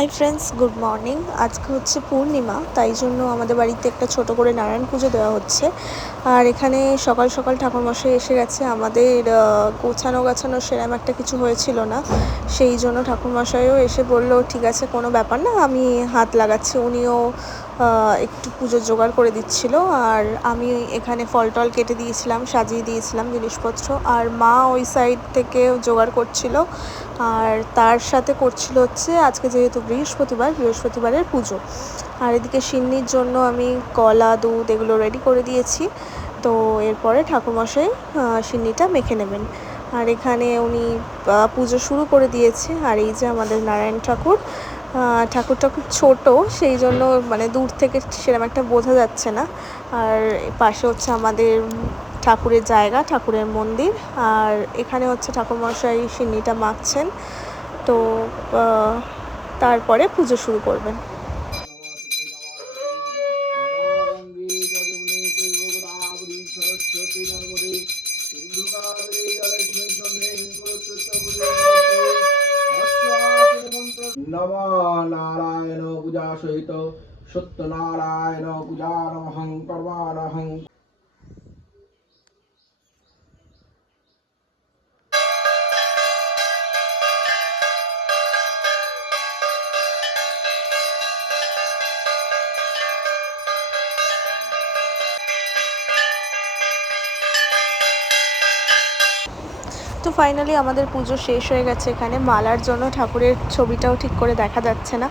Hi friends, good morning. আজকে হচ্ছে পূর্ণিমা, তাই জন্য আমাদের বাড়িতে একটা ছোট করে নারায়ণ পুজো দেওয়া হচ্ছে। আর এখানে সকাল সকাল ঠাকুরমশাই এসে গেছে। আমাদের গোছানো সেরকম একটা কিছু হয়েছিল না, সেই জন্য ঠাকুরমশাইও এসে বললো ঠিক আছে, কোনো ব্যাপার না, আমি হাত লাগাচ্ছি। উনিও একটু পুজোর জোগাড় করে দিচ্ছিল, আর আমি এখানে ফল টল কেটে দিয়েছিলাম, সাজিয়ে দিয়েছিলাম জিনিসপত্র। আর মা ওই সাইড থেকে জোগাড় করছিল, আর তার সাথে করছিল হচ্ছে আজকে যেহেতু বৃহস্পতিবারের পুজো। আর এদিকে সিন্নির জন্য আমি কলা, দুধ এগুলো রেডি করে দিয়েছি। তো এরপরে ঠাকুরমশাই সিন্নিটা মেখে নেবেন। আর এখানে উনি পুজো শুরু করে দিয়েছে। আর এই যে আমাদের নারায়ণ ঠাকুরটা খুব ছোট, সেই জন্য মানে দূর থেকে সেরকম একটা বোঝা যাচ্ছে না। আর পাশে হচ্ছে আমাদের ঠাকুরের জায়গা, ঠাকুরের মন্দির। আর এখানে হচ্ছে ঠাকুরমশাই সিন্নিটা মাখছেন। তো তারপরে পুজো শুরু করবেন। নম নারায়ণ পূজা সহিত সত্যনারায়ণ পূজা নমঃ কর্মাণহং। তো ফাইনালি আমাদের পুজো শেষ হয়ে গেছে। এখানে মালার জন্য ঠাকুরের ছবিটাও ঠিক করে দেখা যাচ্ছে না।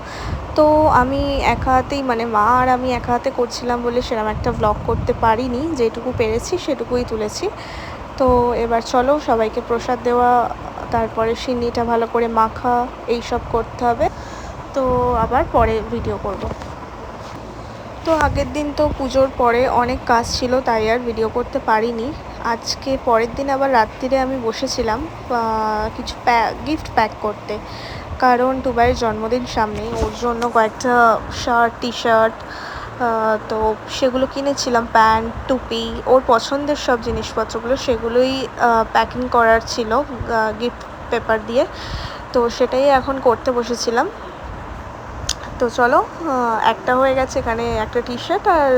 তো আমি একা হাতেই মানে মা আর আমি একা হাতে করছিলাম বলে সেরকম একটা ব্লগ করতে পারিনি, যেটুকু পেরেছি সেটুকুই তুলেছি। তো এবার চলো সবাইকে প্রসাদ দেওয়া, তারপরে সিন্নিটা ভালো করে মাখা, এই সব করতে হবে। তো আবার পরে ভিডিও করব। তো আগের দিন তো পুজোর পরে অনেক কাজ ছিল, তাই আর ভিডিও করতে পারিনি। আজকে পরের দিন আবার রাত্রিরে আমি বসেছিলাম কিছু গিফট প্যাক করতে, কারণ টুবাইয়ের জন্মদিন সামনে, ওর জন্য কয়েকটা শার্ট, টি শার্ট, তো সেগুলো কিনেছিলাম, প্যান্ট, টুপি, ওর পছন্দের সব জিনিসপত্রগুলো, সেগুলোই প্যাকিং করার ছিল গিফট পেপার দিয়ে। তো সেটাই এখন করতে বসেছিলাম। তো চলো, একটা হয়ে গেছে, এখানে একটা টি শার্ট আর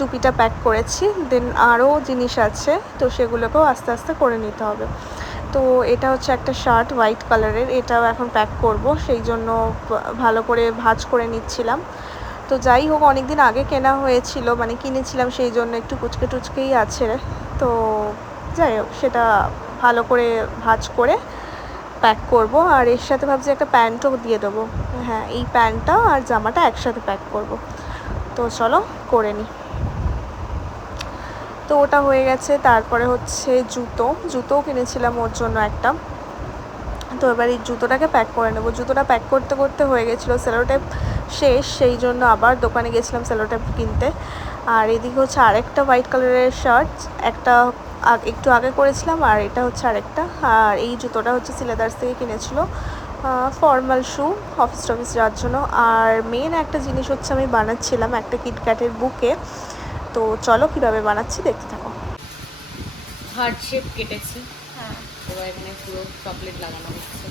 টুপিটা প্যাক করেছি। দেন আরও জিনিস আছে, তো সেগুলোকেও আস্তে আস্তে করে নিতে হবে। তো এটা হচ্ছে একটা শার্ট হোয়াইট কালারের, এটাও এখন প্যাক করব, সেই জন্য ভালো করে ভাঁজ করে নিচ্ছিলাম। তো যাই হোক, অনেক দিন আগে কেনা হয়েছিল, মানে কিনেছিলাম, সেই জন্য একটু কুচকে টুচকেই আছে। তো যাই হোক, সেটা ভালো করে ভাঁজ করে প্যাক করব। আর এর সাথে ভাবছি একটা প্যান্টও দিয়ে দেবো। হ্যাঁ, এই প্যান্টটা আর জামাটা একসাথে প্যাক করব। তো চলো করে নিই। তো ওটা হয়ে গেছে। তারপরে হচ্ছে জুতোও কিনেছিলাম ওর জন্য একটা। তো এবার এই জুতোটাকে প্যাক করে নেবো। জুতোটা প্যাক করতে করতে হয়ে গেছিলো সেলোটেপ শেষ, সেই জন্য আবার দোকানে গেছিলাম সেলোটেপ কিনতে। আর এদিকে হচ্ছে আরেকটা হোয়াইট কালারের শার্ট, একটা একটু আগে করেছিলাম, আর এটা হচ্ছে আরেকটা। আর এই জুতোটা হচ্ছে সিলেদার্স থেকে কিনেছিল, ফর্মাল শু, অফিস টফিস যাওয়ার জন্য। আর মেন একটা জিনিস হচ্ছে আমি বানাচ্ছিলাম একটা কিটক্যাটের বুকে। তো চলো কীভাবে বানাচ্ছি দেখতে থাকো। হার্ট শেপ কেটেছি। হ্যাঁ, এবার এখানে পুরো চকলেট লাগানো হচ্ছে।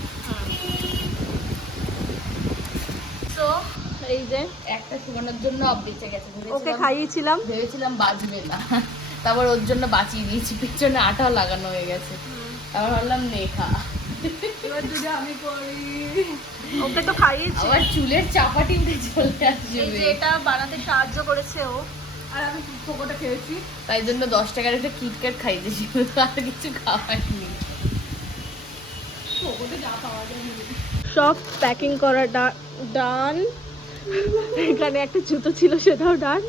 তো এই যে একটা শুকানোর জন্য বেঁচে গেছে, ওকে খাইয়েছিলাম, ভেবেছিলাম বাজবে না, তারপর ওর জন্য বাঁচিয়ে দিয়েছি, পিছনে আটা লাগানো হয়ে গেছে। তারপর ভাবলাম লেখা এবার যদি আমি করি, ওকে তো খাইয়েছি। আবার চুলের চাপাটি উঠে চলে আসবে। এটা বানাতে সাহায্য করেছে ও, আর আমি কোকোটা খেয়েছি, তাই জন্য 10 টাকার একটা কিটক্যাট খাইয়েছি, আর কিছু খাওয়াইনি। সব প্যাকিং করা ডান। এখানে একটা জুতো ছিল, সেটাও ডান,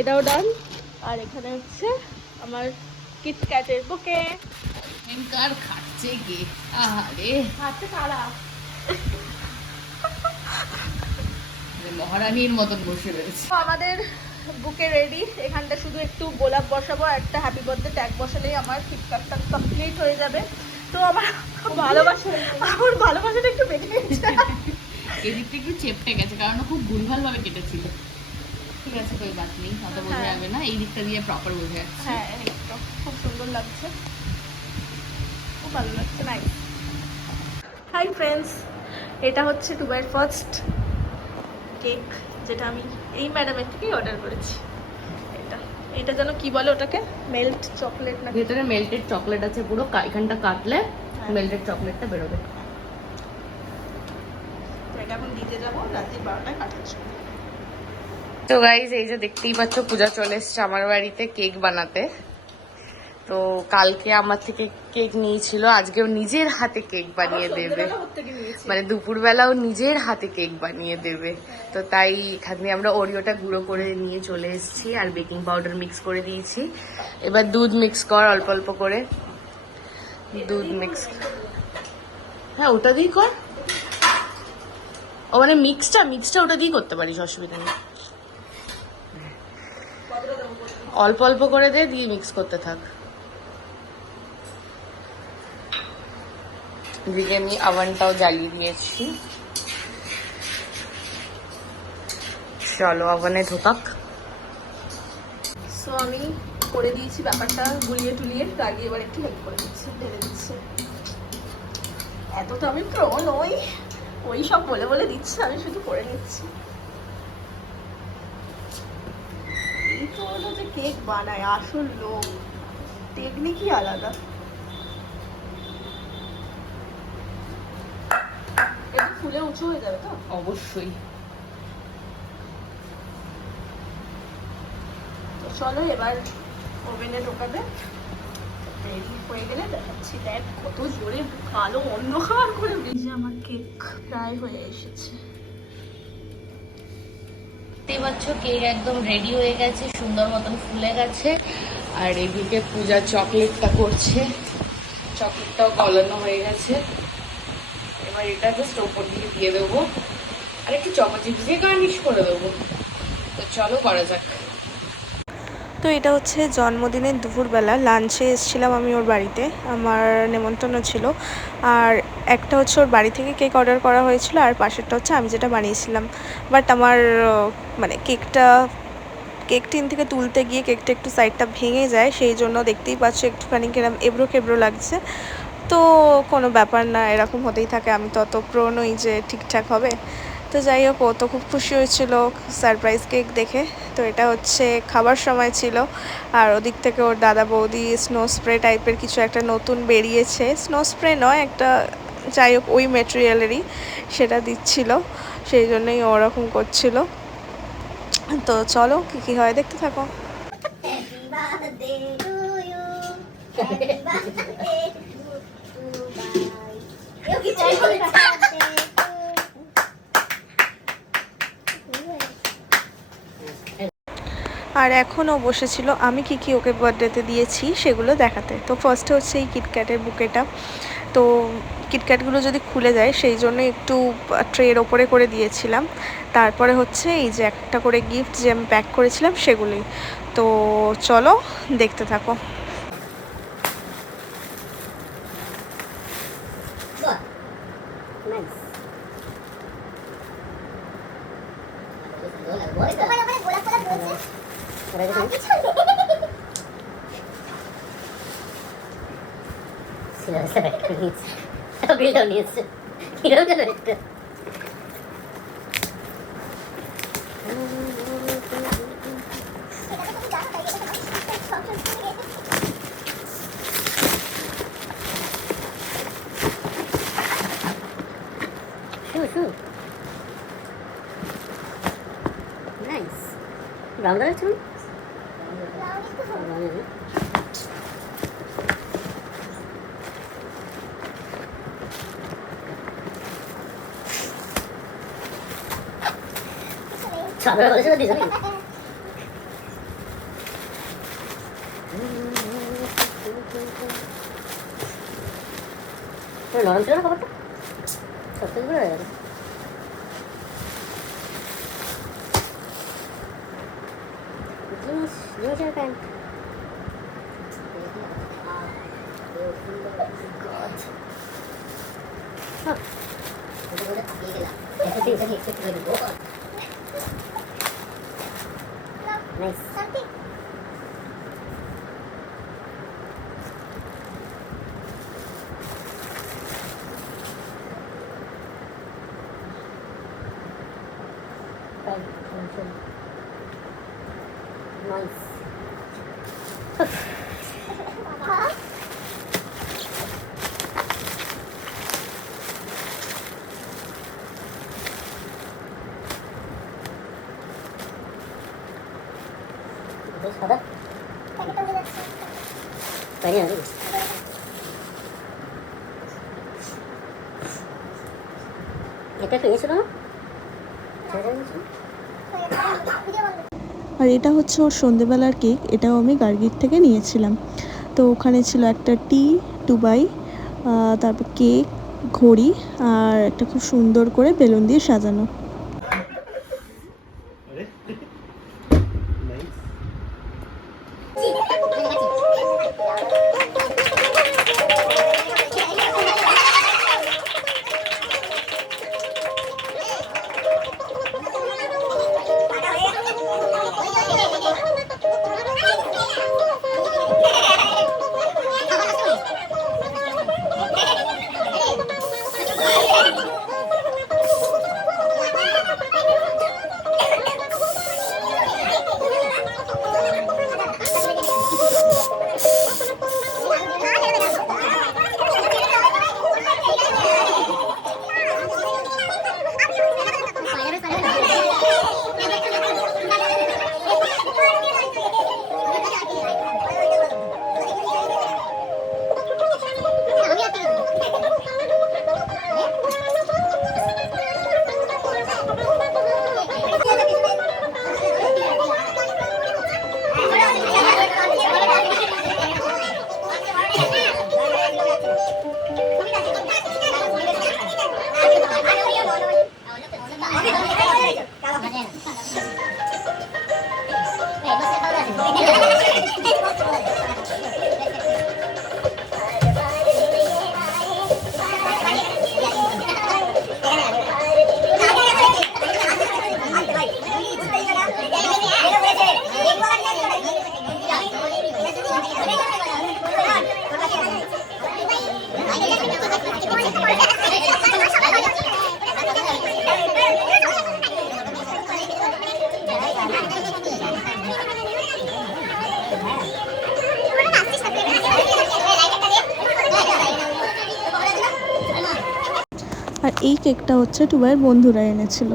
এটাও ডান। আর এখানে হচ্ছে আমার কিটক্যাটের বুকে। কার খাচ্ছে গে? আরে হাতে কারা মহারানীর মতন বসে রয়েছে। আমাদের বুকে রেডি। এখানটা শুধু একটু গোলাপ বসাবো, একটা হ্যাপি বার্থডে ট্যাগ বসালেই আমার কিটক্যাটটা কমপ্লিট হয়ে যাবে। তো আমার ভালোবাসাটা একটু বেড়ে গেছে, এদিকটা একটু চেপটে গেছে, কারণ খুব ভুলভাল ভাবে কেটেছিল। ঠিক আছে, કોઈ বাত নেই, অত বোঝা যাবে না, এই দিকটা দিয়ে প্রপার বোঝা যাচ্ছে। হ্যাঁ, একদম খুব সুন্দর লাগছে, খুব ভালো লাগছে। নাইস। হাই ফ্রেন্ডস, এটা হচ্ছে টুবাইয়ের ফার্স্ট কেক, যেটা আমি এই ম্যাডামের থেকেই অর্ডার করেছি। এটা এটা যেন কি বলে ওটাকে, মেল্ট চকলেট না? ভেতরে মেল্টেড চকলেট আছে পুরো, এখানটা কাটলে মেল্টেড চকলেটটা বেরোবে। তো এটা এখন দিতে যাবো রাত্রি 12টায় কাটার জন্য। তো গাইজ এই যে দেখতেই পাচ্ছ পূজা চলে এসছে আমার বাড়িতে কেক বানাতে। তো কালকে আমার থেকে কেক নিয়েছিল, আজকেও নিজের হাতে কেক বানিয়ে দেবে, মানে দুপুরবেলাও নিজের হাতে কেক বানিয়ে দেবে। তো তাই এখানে আমরা ওরিওটা গুঁড়ো করে নিয়ে চলে এসেছি আর বেকিং পাউডার মিক্স করে দিয়েছি। এবার দুধ মিক্স কর অল্প অল্প করে, দুধ মিক্স। হ্যাঁ ওটা দিয়েই কর, ও মানে মিক্সটা ওটা দিয়েই করতে পারিস, অসুবিধা নেই। অল্প অল্প করে দিয়ে মিক্স করতে থাক। এদিকে আমি আভানটাও জ্বালিয়ে দিয়েছি, চলো আভানে ঢোকাক। সো আমি করে দিয়েছি ব্যাপারটা, গুলিয়ে টুলিয়ে রাগিয়ে এবার একটু হেল্প করে দিচ্ছি, ঢেলে দিচ্ছি। এত তো আমি প্রো নই, ওই সব বলে বলে দিচ্ছে, আমি শুধু করে নিচ্ছি। এই তো হলো যে কেক বানায় আসল লোক, টেকনিকই আলাদা। এটা ফুলে উঁচু হয়ে যাবে তো? অবশ্যই। তো চলো এবার ওভেনে ঢোকাবে, রেডি হয়ে গেলে দেখাচ্ছি। দেখ কত জোরে কালো অন্ধকার করে বেজে আমার কেক প্রায় হয়ে এসেছে। দেখতেই পাচ্ছ কেক একদম রেডি হয়ে গেছে, সুন্দর মতন ফুলে গেছে। আর এদিকে পূজা চকলেটটা করছে, চকলেটটাও গলানো হয়ে গেছে। এবার এটা জাস্ট ওপর দিয়ে দেবো আর একটু চকো চিপস দিয়ে গার্নিশ করে দেবো। তো চলো করা যাক। তো এটা হচ্ছে জন্মদিনের দুপুরবেলা, লাঞ্চে এসেছিলাম আমি ওর বাড়িতে, আমার নেমন্তন্ন ছিল। আর একটা হচ্ছে ওর বাড়ি থেকে কেক অর্ডার করা হয়েছিল, আর পাশেরটা হচ্ছে আমি যেটা বানিয়েছিলাম। বাট আমার মানে কেক টিন থেকে তুলতে গিয়ে কেকটা একটু সাইডটা ভেঙে যায়, সেই জন্য দেখতেই পাচ্ছ একটুখানি কিরম এবড়ো খেবড়ো লাগছে। তো কোনো ব্যাপার না, এরকম হতেই থাকে, আমি তো অত প্রো নই যে ঠিকঠাক হবে। তো যাই হোক, ও তো খুব খুশি হয়েছিল সারপ্রাইজ কেক দেখে। তো এটা হচ্ছে খাবার সময় ছিল, আর ওদিক থেকে ওর দাদা বৌদি স্নো স্প্রে টাইপের কিছু একটা নতুন বেরিয়েছে, স্নো স্প্রে নয় একটা, যাই হোক ওই ম্যাটেরিয়ালেরই, সেটা দিচ্ছিল, সেই জন্যই ওরকম করছিল। তো চলো কী কী হয় দেখতে থাকো। আর এখনও বসেছিল আমি কি কি ওকে বার্থডেতে দিয়েছি সেগুলো দেখাতে। তো ফার্স্টে হচ্ছে এই কিটক্যাটের বুকেটা। তো কিটক্যাটগুলো যদি খুলে যায় সেই জন্য একটু ট্রের ওপরে করে দিয়েছিলাম। তারপরে হচ্ছে এই যে একটা করে গিফট যে আমি প্যাক করেছিলাম সেগুলোই। তো চলো দেখতে থাকো। বিলটাও নিয়েছে, কিরকম যেন একটা নাইস ব্রাউন কালার ছিল। সবাই বলেছিল দিস নাকি নরম ছিল না খাবারটা, সত্যি করে হয়ে গেল। জিনিসের প্যান্ট Nice. Something. নাইস। বেশ সাদা তাই না? এটা তো এসে না আর এটা হচ্ছে ওর সন্ধেবেলার কেক, এটাও আমি গার্গির থেকে নিয়েছিলাম। তো ওখানে ছিল একটা টি, দুবাই, তারপর কেক, ঘড়ি আর একটা খুব সুন্দর করে বেলুন দিয়ে সাজানো। আর এই কেকটা হচ্ছে টুবাইয়ের বন্ধুরা এনেছিল।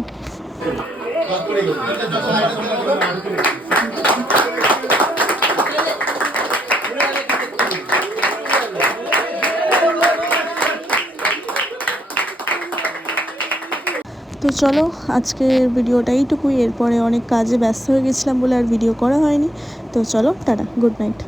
তো চলো আজকের ভিডিওটা এইটুকুই, এরপরে অনেক কাজে ব্যস্ত হয়ে গেছিলাম বলে আর ভিডিও করা হয়নি। তো চলো টাটা, গুড নাইট।